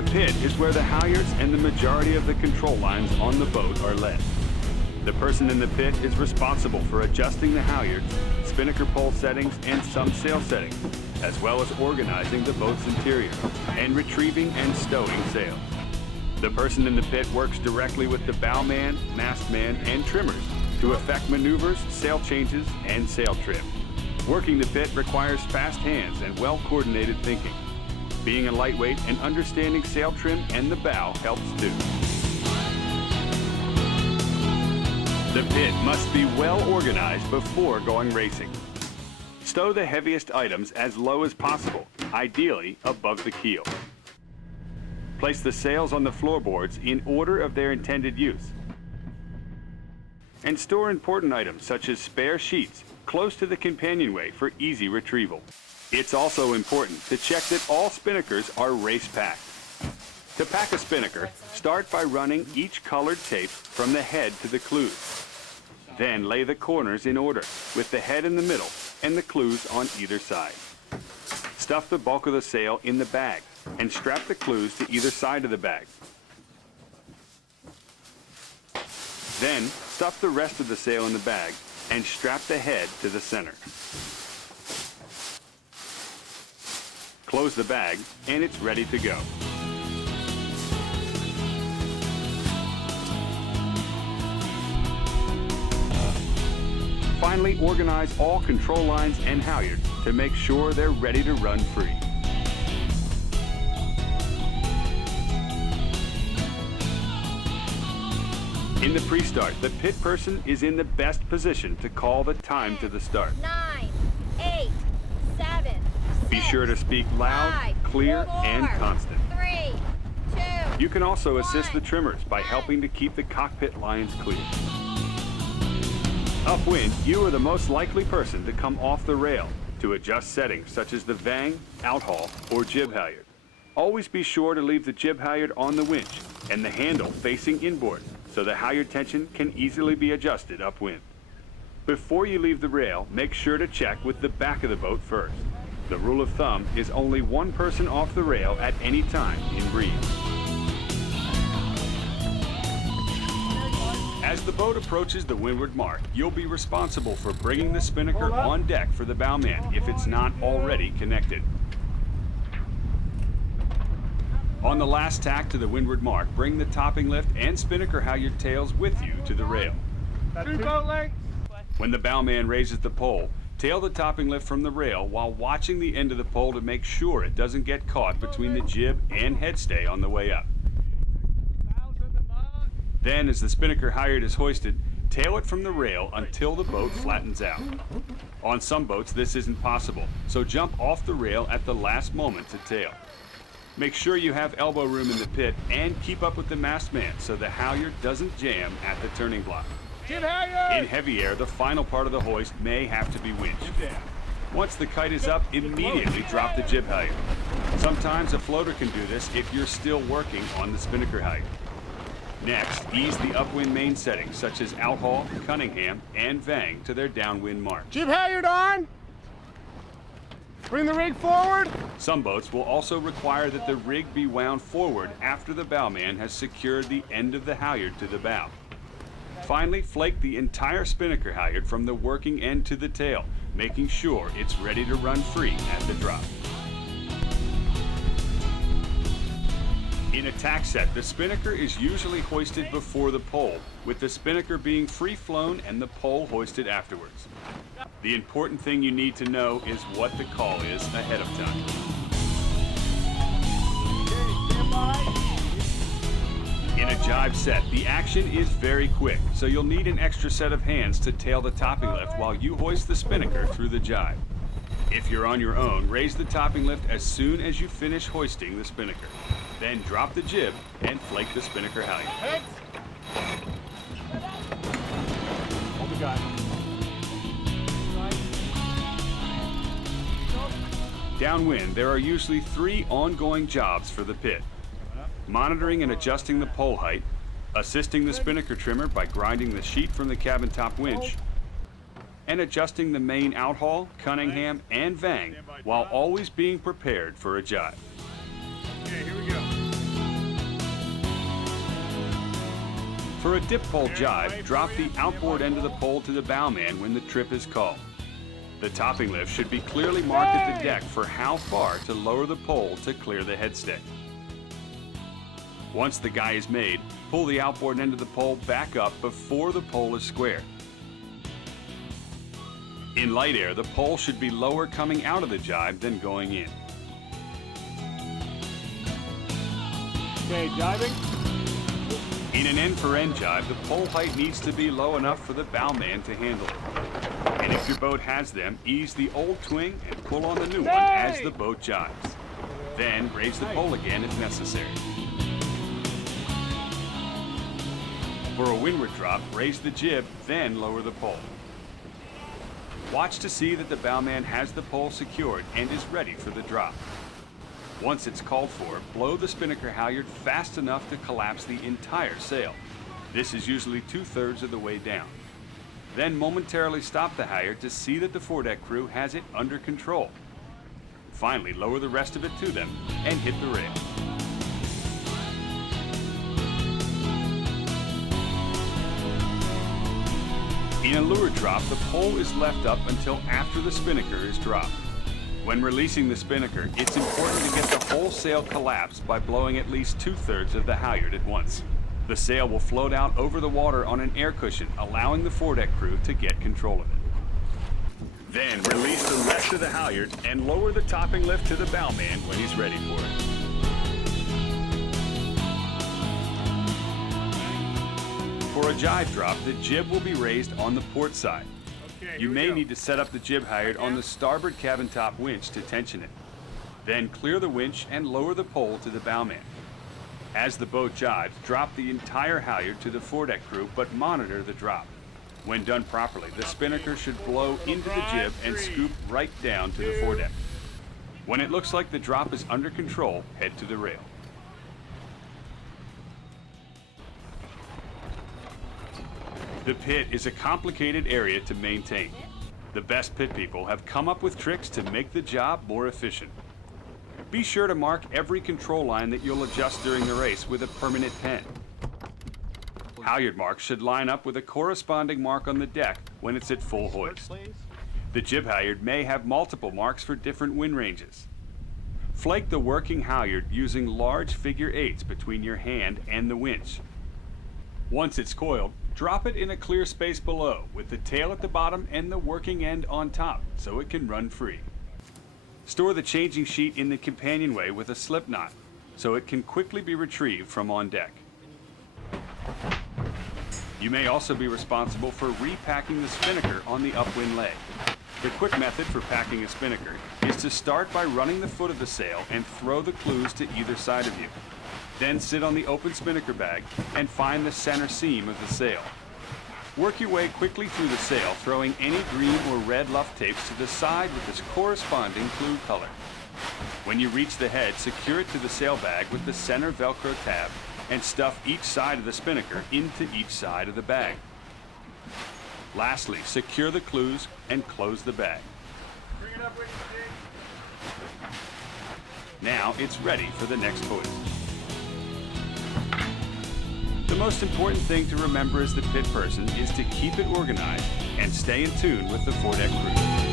The pit is where the halyards and the majority of the control lines on the boat are led. The person in the pit is responsible for adjusting the halyards, spinnaker pole settings, and some sail settings, as well as organizing the boat's interior and retrieving and stowing sail. The person in the pit works directly with the bowman, mastman, and trimmers to effect maneuvers, sail changes, and sail trim. Working the pit requires fast hands and well-coordinated thinking. Being a lightweight and understanding sail trim and the bow helps too. The pit must be well organized before going racing. Stow the heaviest items as low as possible, ideally above the keel. Place the sails on the floorboards in order of their intended use. And store important items such as spare sheets close to the companionway for easy retrieval. It's also important to check that all spinnakers are race packed. To pack a spinnaker, start by running each colored tape from the head to the clews. Then lay the corners in order, with the head in the middle and the clews on either side. Stuff the bulk of the sail in the bag and strap the clews to either side of the bag. Then stuff the rest of the sail in the bag and strap the head to the center. Close the bag and it's ready to go. Finally, organize all control lines and halyards to make sure they're ready to run free. In the pre-start, the pit person is in the best position to call the time to the start. 9, 8, 7, 6, Be sure to speak loud, 5, clear, 4, and constant. 3, 2, You can also assist the 1, trimmers by helping to keep the cockpit lines clear. Upwind, you are the most likely person to come off the rail to adjust settings such as the vang, outhaul, or jib halyard. Always be sure to leave the jib halyard on the winch and the handle facing inboard so the halyard tension can easily be adjusted upwind. Before you leave the rail, make sure to check with the back of the boat first. The rule of thumb is only one person off the rail at any time in breeze. As the boat approaches the windward mark, you'll be responsible for bringing the spinnaker on deck for the bowman if it's not already connected. On the last tack to the windward mark, bring the topping lift and spinnaker halyard tails with you to the rail. When the bowman raises the pole, tail the topping lift from the rail while watching the end of the pole to make sure it doesn't get caught between the jib and headstay on the way up. Then, as the spinnaker halyard is hoisted, tail it from the rail until the boat flattens out. On some boats, this isn't possible, so jump off the rail at the last moment to tail. Make sure you have elbow room in the pit and keep up with the mastman so the halyard doesn't jam at the turning block. In heavy air, the final part of the hoist may have to be winched. Once the kite is up, immediately drop the jib halyard. Sometimes a floater can do this if you're still working on the spinnaker halyard. Next, ease the upwind main settings such as outhaul, Cunningham, and vang to their downwind mark. Jib halyard on! Bring the rig forward! Some boats will also require that the rig be wound forward after the bowman has secured the end of the halyard to the bow. Finally, flake the entire spinnaker halyard from the working end to the tail, making sure it's ready to run free at the drop. In a tack set, the spinnaker is usually hoisted before the pole, with the spinnaker being free-flown and the pole hoisted afterwards. The important thing you need to know is what the call is ahead of time. In a jibe set, the action is very quick, so you'll need an extra set of hands to tail the topping lift while you hoist the spinnaker through the jibe. If you're on your own, raise the topping lift as soon as you finish hoisting the spinnaker. Then drop the jib and flake the spinnaker halyard. Hold the guy. Downwind, there are usually 3 ongoing jobs for the pit. Monitoring and adjusting the pole height, assisting the spinnaker trimmer by grinding the sheet from the cabin top winch, and adjusting the main outhaul, Cunningham, and vang while always being prepared for a jibe. Okay, here we go. For a dip pole jibe, drop the outboard end of the pole to the bowman when the trip is called. The topping lift should be clearly marked at the deck for how far to lower the pole to clear the headstay. Once the guy is made, pull the outboard end of the pole back up before the pole is squared. In light air, the pole should be lower coming out of the jibe than going in. Okay, jibing. In an end-for-end jibe, the pole height needs to be low enough for the bowman to handle it. And if your boat has them, ease the old twing and pull on the new one as the boat jibes. Then raise the pole again if necessary. For a windward drop, raise the jib, then lower the pole. Watch to see that the bowman has the pole secured and is ready for the drop. Once it's called for, blow the spinnaker halyard fast enough to collapse the entire sail. This is usually 2/3 of the way down. Then momentarily stop the halyard to see that the foredeck crew has it under control. Finally, lower the rest of it to them and hit the rail. In a lure drop, the pole is left up until after the spinnaker is dropped. When releasing the spinnaker, it's important to get the whole sail collapsed by blowing at least 2/3 of the halyard at once. The sail will float out over the water on an air cushion, allowing the foredeck crew to get control of it. Then release the rest of the halyard and lower the topping lift to the bowman when he's ready for it. For a jibe drop, the jib will be raised on the port side. You may need to set up the jib halyard on the starboard cabin top winch to tension it. Then clear the winch and lower the pole to the bowman. As the boat jibes, drop the entire halyard to the foredeck crew, but monitor the drop. When done properly, the spinnaker should blow into the jib and scoop right down to the foredeck. When it looks like the drop is under control, head to the rail. The pit is a complicated area to maintain. The best pit people have come up with tricks to make the job more efficient. Be sure to mark every control line that you'll adjust during the race with a permanent pen. Halyard marks should line up with a corresponding mark on the deck when it's at full hoist. The jib halyard may have multiple marks for different wind ranges. Flake the working halyard using large figure 8s between your hand and the winch. Once it's coiled, drop it in a clear space below with the tail at the bottom and the working end on top so it can run free. Store the changing sheet in the companionway with a slip knot so it can quickly be retrieved from on deck. You may also be responsible for repacking the spinnaker on the upwind leg. The quick method for packing a spinnaker is to start by running the foot of the sail and throw the clews to either side of you. Then sit on the open spinnaker bag and find the center seam of the sail. Work your way quickly through the sail, throwing any green or red luff tapes to the side with its corresponding clue color. When you reach the head, secure it to the sail bag with the center Velcro tab and stuff each side of the spinnaker into each side of the bag. Lastly, secure the clues and close the bag. Bring it up with you, Jake. Now it's ready for the next hoist. The most important thing to remember as the pit person is to keep it organized and stay in tune with the foredeck crew.